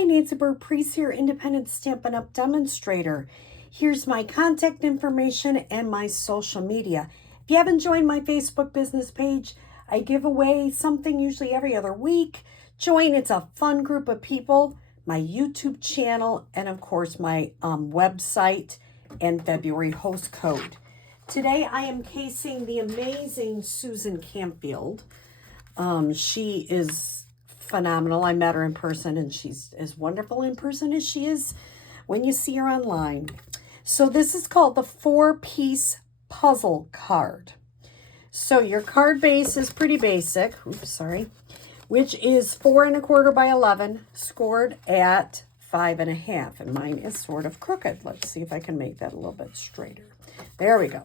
Hi, Nancy Burt-Preece here, independent Stampin' Up! Demonstrator. Here's my contact information and my social media. If you haven't joined my Facebook business page, I give away something usually every other week. Join, it's a fun group of people. My YouTube channel, and of course my website and February host code. Today I am casing the amazing Susan Campfield. She is phenomenal. I met her in person, and she's as wonderful in person as she is when you see her online. So this is called the 4-piece puzzle card. So your card base is pretty basic. Oops, sorry. Which is 4 1/4 by 11, scored at 5 1/2. And mine is sort of crooked. Let's see if I can make that a little bit straighter. There we go.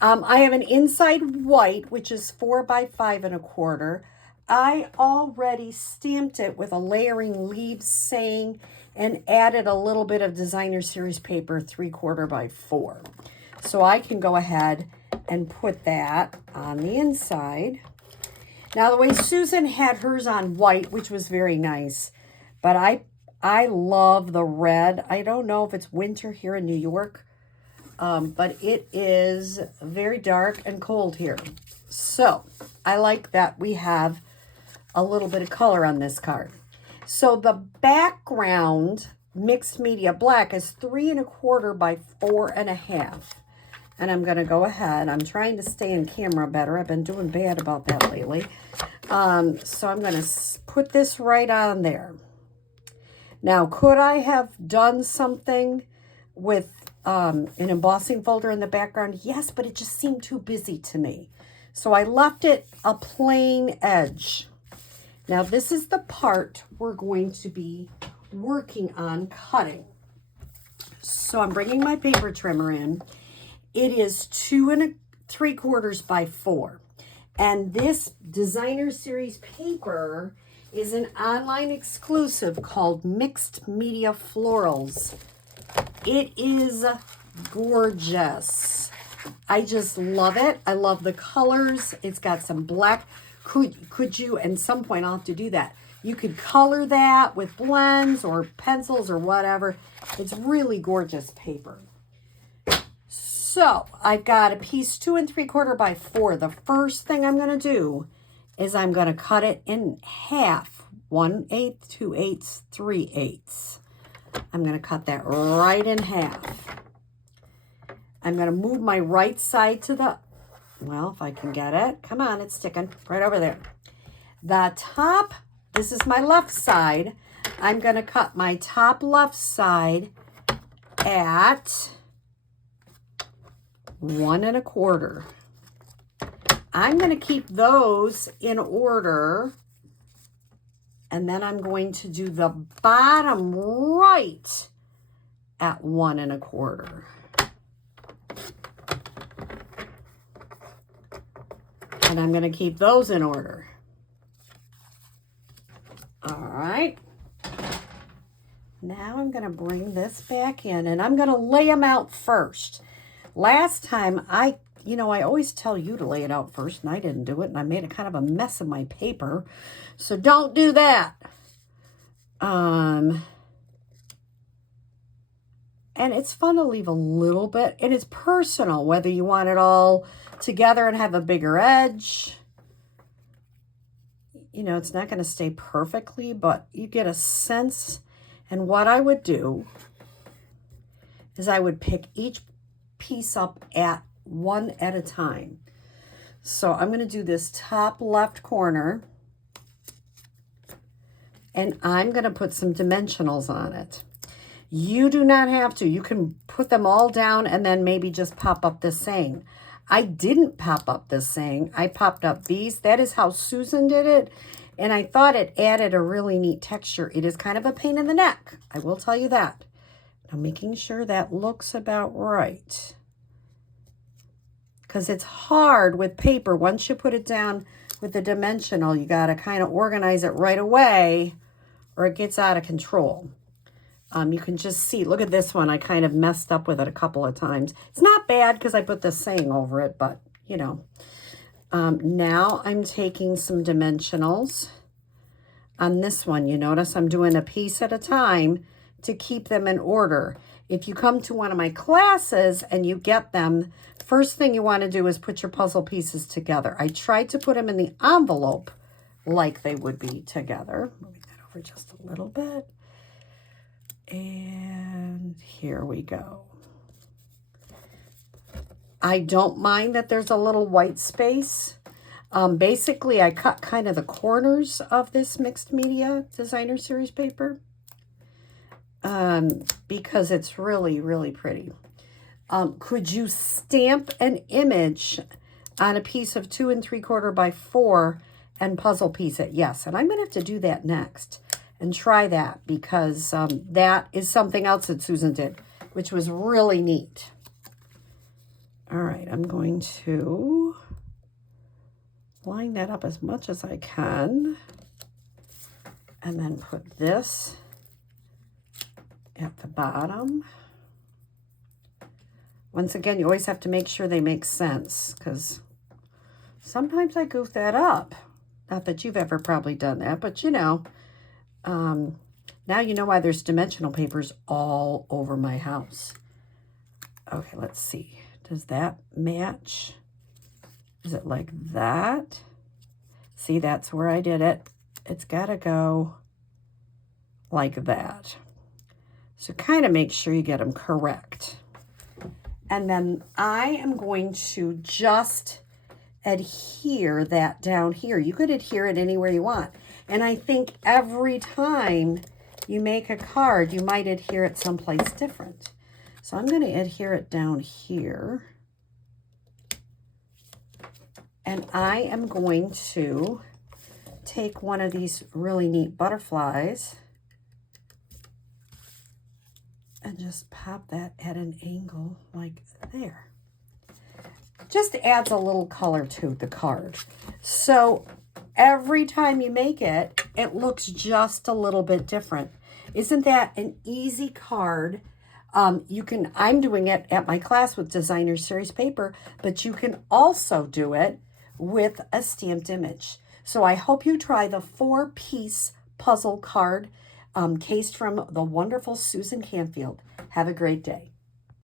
I have an inside white, which is 4 by 5 1/4. I already stamped it with a layering leaves saying and added a little bit of designer series paper 3/4 by 4. So I can go ahead and put that on the inside. Now the way Susan had hers on white, which was very nice, but I love the red. I don't know if it's winter here in New York, but it is very dark and cold here. So I like that we have a little bit of color on this card. So the background mixed media black is 3 1/4 by 4 1/2. And I'm going to go ahead. I'm trying to stay in camera better. I've been doing bad about that lately. So I'm going to put this right on there. Now, could I have done something with an embossing folder in the background? Yes, but it just seemed too busy to me. So I left it a plain edge. Now, this is the part we're going to be working on cutting. So I'm bringing my paper trimmer in. It is 2 3/4 by 4. And this designer series paper is an online exclusive called Mixed Media Florals. It is gorgeous. I just love it. I love the colors. It's got some black. Could you, at some point I'll have to do that. You could color that with blends or pencils or whatever. It's really gorgeous paper. So I've got a piece 2 3/4 by 4. The first thing I'm going to do is I'm going to cut it in half. 1/8, 2/8, 3/8. I'm going to cut that right in half. I'm going to move my right side to the, well, if I can get it. Come on, it's sticking right over there. The top, this is my left side. I'm going to cut my top left side at 1 1/4. I'm going to keep those in order. And then I'm going to do the bottom right at 1 1/4. And I'm going to keep those in order. All right. Now I'm going to bring this back in, and I'm going to lay them out first. Last time, I always tell you to lay it out first, and I didn't do it, and I made a kind of a mess of my paper. So don't do that. And it's fun to leave a little bit, and it's personal, whether you want it all together and have a bigger edge. It's not going to stay perfectly, but you get a sense. And what I would do is I would pick each piece up at one at a time. So I'm going to do this top left corner, and I'm going to put some dimensionals on it. You do not have to. You can put them all down and then maybe just pop up this saying. I didn't pop up this saying. I popped up these. That is how Susan did it. And I thought it added a really neat texture. It is kind of a pain in the neck. I will tell you that. Now making sure that looks about right. Because it's hard with paper. Once you put it down with the dimensional, you got to kind of organize it right away or it gets out of control. You can just see, look at this one. I kind of messed up with it a couple of times. It's not bad because I put this saying over it, but, Now I'm taking some dimensionals. on this one. You notice I'm doing a piece at a time to keep them in order. If you come to one of my classes and you get them, first thing you want to do is put your puzzle pieces together. I tried to put them in the envelope like they would be together. Moving that over just a little bit. And here we go. I don't mind that there's a little white space. Basically, I cut kind of the corners of this mixed media designer series paper because it's really, really pretty. Could you stamp an image on a piece of 2 3/4 by 4 and puzzle piece it? Yes, and I'm going to have to do that next and try that because that is something else that Susan did, which was really neat. All right, I'm going to line that up as much as I can and then put this at the bottom. Once again, you always have to make sure they make sense because sometimes I goof that up. Not that you've ever probably done that, but you know, now you know why there's dimensional papers all over my house. Okay, let's see. Does that match? Is it like that? See, that's where I did it. It's got to go like that. So kind of make sure you get them correct. And then I am going to just adhere that down here. You could adhere it anywhere you want. And I think every time you make a card, you might adhere it someplace different. So I'm going to adhere it down here. And I am going to take one of these really neat butterflies and just pop that at an angle like there. Just adds a little color to the card. So every time you make it, it looks just a little bit different. Isn't that an easy card? I'm doing it at my class with designer series paper, but you can also do it with a stamped image. So I hope you try the 4-piece puzzle card cased from the wonderful Susan Campfield. Have a great day.